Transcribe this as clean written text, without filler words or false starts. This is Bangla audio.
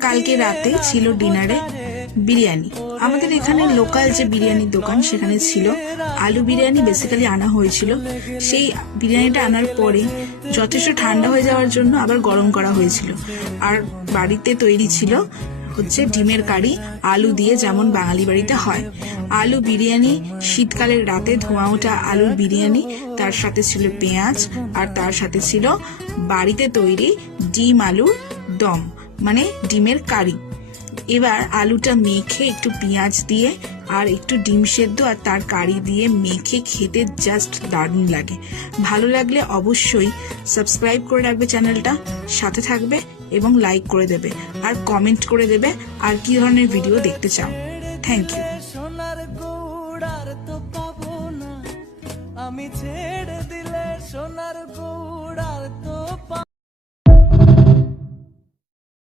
কালকে রাতে ছিল ডিনারে বিরিয়ানি। আমাদের এখানে লোকাল যে বিরিয়ানির দোকান সেখানে ছিল আলু বিরিয়ানি বেসিক্যালি আনা হয়েছিল। সেই বিরিয়ানিটা আনার পরে যথেষ্ট ঠান্ডা হয়ে যাওয়ার জন্য আবার গরম করা হয়েছিল। আর বাড়িতে তৈরি ছিল হচ্ছে ডিমের কারি আলু দিয়ে, যেমন বাঙালি বাড়িতে হয়। আলু বিরিয়ানি, শীতকালের রাতে ধোঁয়া ওঠা আলুর বিরিয়ানি, তার সাথে ছিল পেঁয়াজ, আর তার সাথে ছিল বাড়িতে তৈরি ডিম আলুর দম, মানে ডিমের কারি। এবার আলুটা মেখে একটু পেঁয়াজ দিয়ে আর একটু ডিম সেদ্ধ আর তার কারি দিয়ে মেখে খেতে জাস্ট দারুণ লাগে। ভালো লাগলে অবশ্যই সাবস্ক্রাইব করে রাখবে চ্যানেলটা, সাথে থাকবে এবং লাইক করে দেবে আর কমেন্ট করে দেবে আর কি ধরনের ভিডিও দেখতে চাও। Thank you.